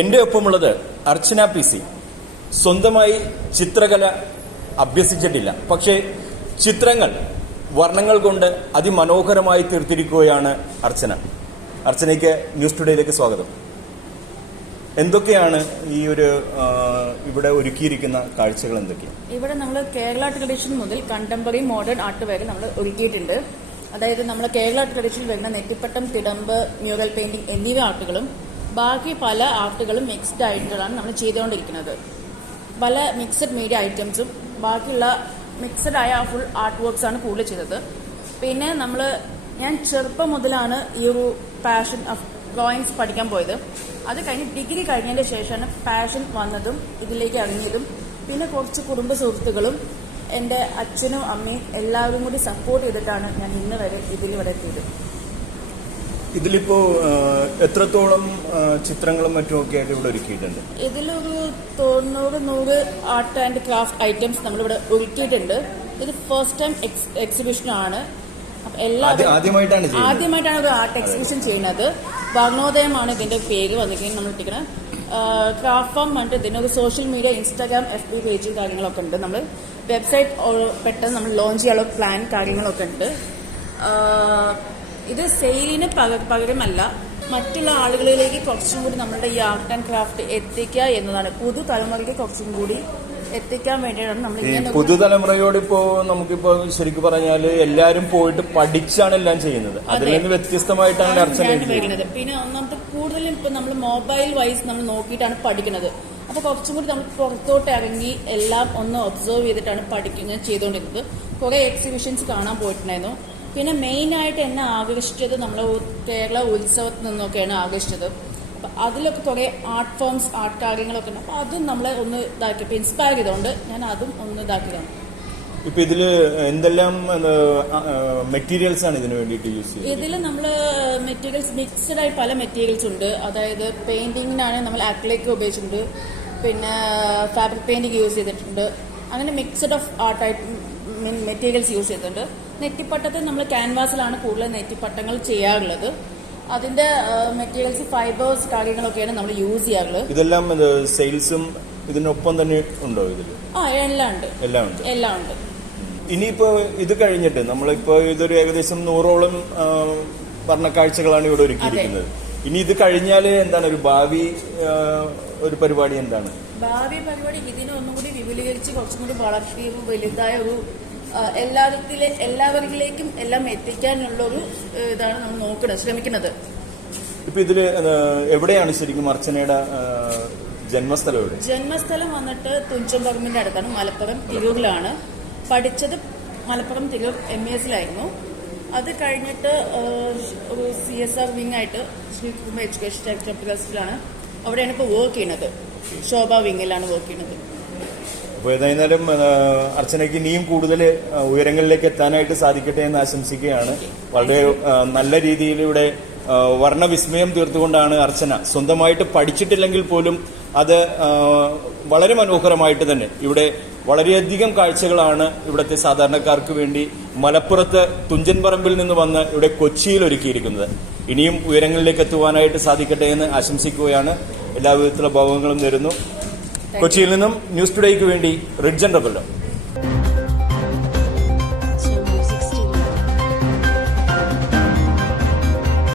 എൻ്റെ ഒപ്പമുള്ളത് അർച്ചന PC. സ്വന്തമായി ചിത്രകല അഭ്യസിച്ചിട്ടില്ല, പക്ഷേ ചിത്രങ്ങൾ വർണ്ണങ്ങൾ കൊണ്ട് അതിമനോഹരമായി തീർത്തിരിക്കുകയാണ് അർച്ചന. അർച്ചനയ്ക്ക് ന്യൂസ് ടുഡേയിലേക്ക് സ്വാഗതം. എന്തൊക്കെയാണ് ഈ ഒരു ഇവിടെ ഒരുക്കിയിരിക്കുന്ന കാഴ്ചകൾ? എന്തൊക്കെയാണ് ഇവിടെ നമ്മൾ കേരള ട്രഡീഷൻ മുതൽ കണ്ടംപററി മോഡേൺ ആർട്ട് വരെ നമ്മൾ ഒരുക്കിയിട്ടുണ്ട്. അതായത് നമ്മൾ കേരള ട്രഡീഷനിൽ വരുന്ന നെറ്റിപ്പട്ടം, തിടമ്പ്, മ്യൂറൽ പെയിന്റിംഗ് എന്നിവ ആർട്ടുകളും ബാക്കി പല ആർട്ടുകളും മിക്സ്ഡ് ആയിട്ടുള്ളതാണ് നമ്മൾ ചെയ്തുകൊണ്ടിരിക്കുന്നത്. പല മിക്സഡ് മീഡിയ ഐറ്റംസും ബാക്കിയുള്ള മിക്സഡ് ആയ ഫുൾ ആർട്ട് വർക്ക്സ് ആണ് കൂടുതൽ ചെയ്തത്. പിന്നെ ഞാൻ ചെറുപ്പം മുതലാണ് ഈ ഒരു പാഷൻ ഓഫ് ഡ്രോയിങ്സ് പഠിക്കാൻ പോയത്. അത് കഴിഞ്ഞ് ഡിഗ്രി കഴിഞ്ഞതിന്റെ ശേഷമാണ് പാഷൻ വന്നതും ഇതിലേക്ക് ഇറങ്ങിയതും. പിന്നെ കുറച്ച് കുടുംബ സുഹൃത്തുക്കളും എൻ്റെ അച്ഛനും അമ്മയും എല്ലാവരും കൂടി സപ്പോർട്ട് ചെയ്തിട്ടാണ് ഞാൻ ഇന്ന് വരെ ഇതിലിവിടെ എത്തിയത്. ഇതിലിപ്പോ എത്രത്തോളം ചിത്രങ്ങളും മറ്റുമൊക്കെ ആയിട്ട് ഇവിടെ ഒരുക്കിയിട്ടുണ്ട്? ഇതിലൊരു 90-100 ആർട്ട് ആൻഡ് ക്രാഫ്റ്റ് ഐറ്റംസ് നമ്മളിവിടെ ഒരുക്കിയിട്ടുണ്ട്. ഇത് ഫസ്റ്റ് ടൈം എക്സിബിഷൻ ആണ്. ആദ്യമായിട്ടാണ് ഒരു ആർട്ട് എക്സിബിഷൻ ചെയ്യുന്നത്. ഭഗ്നോദയമാണ് ഇതിന്റെ പേര് വന്നിരിക്കുന്നത്. നമ്മൾ ഇട്ടിരിക്കുന്നത് ക്രാഫ്റ്റ് ഫാം പറഞ്ഞിട്ട് ഇതിനൊരു സോഷ്യൽ മീഡിയ, ഇൻസ്റ്റാഗ്രാം, FB പേജും കാര്യങ്ങളൊക്കെ ഉണ്ട്. നമ്മൾ വെബ്സൈറ്റ് പെട്ടെന്ന് നമ്മൾ ലോഞ്ച് ചെയ്യാനുള്ള പ്ലാൻ കാര്യങ്ങളൊക്കെ ഉണ്ട്. ഇത് സെയിലിന് പകരമല്ല, മറ്റുള്ള ആളുകളിലേക്ക് കുറച്ചും കൂടി നമ്മളുടെ ഈ ആർട്ട് ആൻഡ് ക്രാഫ്റ്റ് എത്തിക്കുക എന്നതാണ്. പുതുതലമുറയ്ക്ക് കുറച്ചും കൂടി എത്തിക്കാൻ വേണ്ടിയിട്ടാണ് നമ്മൾ പുതുതലമുറയോട് ഇപ്പോ നമുക്കിപ്പോ ശരിക്കും പറഞ്ഞാല് എല്ലാരും പോയിട്ട് പഠിച്ചാണ് എല്ലാം ചെയ്യുന്നത്. അതിൽ നിന്ന് വ്യത്യസ്തമായിട്ടാണ് അർച്ചന വരുന്നത്. പിന്നെ ഒന്നാമത്തെ കൂടുതലും ഇപ്പൊ നമ്മൾ മൊബൈൽ വൈസ് നമ്മൾ നോക്കിയിട്ടാണ് പഠിക്കുന്നത്. അപ്പൊ കുറച്ചും കൂടി നമ്മൾ പുറത്തോട്ട് ഇറങ്ങി എല്ലാം ഒന്ന് ഒബ്സർവ് ചെയ്തിട്ടാണ് പഠിക്കുന്നത് ചെയ്തുകൊണ്ടിരുന്നത്. കുറെ എക്സിബിഷൻസ് കാണാൻ പോയിട്ടുണ്ടായിരുന്നു. പിന്നെ മെയിൻ ആയിട്ട് എന്നെ ആകർഷിച്ചത് നമ്മൾ കേരള ഉത്സവത്തിൽ നിന്നൊക്കെയാണ് ആകർഷിച്ചത്. അപ്പൊ അതിലൊക്കെ കുറെ ആർട്ട് ഫോംസ്, ആർട്ട് കാര്യങ്ങളൊക്കെ ഉണ്ട്. അപ്പൊ അതും നമ്മളെ ഒന്ന് ഇതാക്കിയപ്പോൾ ഇൻസ്പയർ ചെയ്തുകൊണ്ട് ഞാൻ അതും ഒന്ന് ഇതാക്കിയതാണ്. ഇപ്പൊ ഇതില് എന്തെല്ലാം മെറ്റീരിയൽസ് ആണ് ഇതിനു വേണ്ടിയിട്ട് യൂസ് ചെയ്യുന്നത്? ഇതില് നമ്മള് മെറ്റീരിയൽസ് മിക്സഡ് ആയി പല മെറ്റീരിയൽസ് ഉണ്ട്. അതായത് പെയിന്റിങ്ങിനാണ് നമ്മൾ ആക്രിലിക് ഉപയോഗിച്ചിട്ടുണ്ട്, പിന്നെ ഫാബ്രിക് പെയിന്റിങ് യൂസ് ചെയ്തിട്ടുണ്ട്. അങ്ങനെ mixed of art materials use ചെയ്തിട്ടുണ്ട്. നെറ്റിപ്പട്ടത്തിൽ നമ്മൾ ക്യാൻവാസിലാണ് കൂടുതൽ നെറ്റിപ്പട്ടങ്ങൾ ചെയ്യാറുള്ളത്. അതിന്റെ മെറ്റീരിയൽസ്, ഫൈബേഴ്സ് കാര്യങ്ങളൊക്കെയാണ് നമ്മൾ യൂസ് ചെയ്യാറുള്ളത്. ഇതെല്ലാം സെയിൽസും ഇതിനൊപ്പം തന്നെ ഉണ്ടോ ഇതിൽ? എല്ലാം ഉണ്ട്. ഇനിയിപ്പോ ഇത് കഴിഞ്ഞിട്ട് നമ്മളിപ്പോ ഇതൊരു ഏകദേശം 100ഓളം വർണ്ണക്കാഴ്ചകളാണ് ഇവിടെ ഒരുക്കിയിരിക്കുന്നത്. ഇനി ഇത് കഴിഞ്ഞാല് എന്താണ് ഒരു ഭാവി ഒരു പരിപാടി? എന്താണ് ഭാവി പരിപാടി? ഇതിനൊന്നും കൂടി വിപുലീകരിച്ച് കുറച്ചും കൂടി വളർത്തി വലുതായ ഒരു എല്ലാവരിലേക്കും എല്ലാം എത്തിക്കാനുള്ള ഒരു ഇതാണ് നമ്മൾ ശ്രമിക്കുന്നത്. ഇപ്പൊ ഇതില് എവിടെയാണ് ശരിക്കും അർച്ചനയുടെ ജന്മസ്ഥലം? ജന്മസ്ഥലം വന്നിട്ട് തുഞ്ചൻപറമ്പിന്റെ അടുത്താണ്, മലപ്പുറം തിരൂരിലാണ്. പഠിച്ചത് മലപ്പുറം തിരൂർ MESലായിരുന്നു. അത് കഴിഞ്ഞിട്ട് ഒരു CSR വിങ് ആയിട്ട് ശ്രീകുമാർ എഡ്യൂക്കേഷൻ ചാരിറ്റബിൾ ട്രസ്റ്റിലാണ്. അവിടെയാണ് ഇപ്പോൾ വർക്ക് ചെയ്യുന്നത്. ശോഭ വിങ്ങിലാണ് വർക്ക് ചെയ്യുന്നത്. അപ്പോൾ ഏതായാലും അർച്ചനയ്ക്ക് ഇനിയും കൂടുതൽ ഉയരങ്ങളിലേക്ക് എത്താനായിട്ട് സാധിക്കട്ടെ എന്ന് ആശംസിക്കുകയാണ്. വളരെ നല്ല രീതിയിൽ ഇവിടെ വർണ്ണവിസ്മയം തീർത്തുകൊണ്ടാണ് അർച്ചന, സ്വന്തമായിട്ട് പഠിച്ചിട്ടില്ലെങ്കിൽ പോലും അത് വളരെ മനോഹരമായിട്ട് തന്നെ ഇവിടെ വളരെയധികം കാഴ്ചകളാണ് ഇവിടുത്തെ സാധാരണക്കാർക്ക് വേണ്ടി മലപ്പുറത്ത് തുഞ്ചൻപറമ്പിൽ നിന്ന് വന്ന് ഇവിടെ കൊച്ചിയിൽ ഒരുക്കിയിരിക്കുന്നത്. ഇനിയും ഉയരങ്ങളിലേക്ക് എത്തുവാനായിട്ട് സാധിക്കട്ടെ എന്ന് ആശംസിക്കുകയാണ്. എല്ലാവിധത്തിലുള്ള ഭാവങ്ങളും നേരുന്നു. കൊച്ചിയിൽ നിന്നും ന്യൂസ് ടുഡേക്ക് വേണ്ടി റിഡ്ജൻ റബല്ലോ.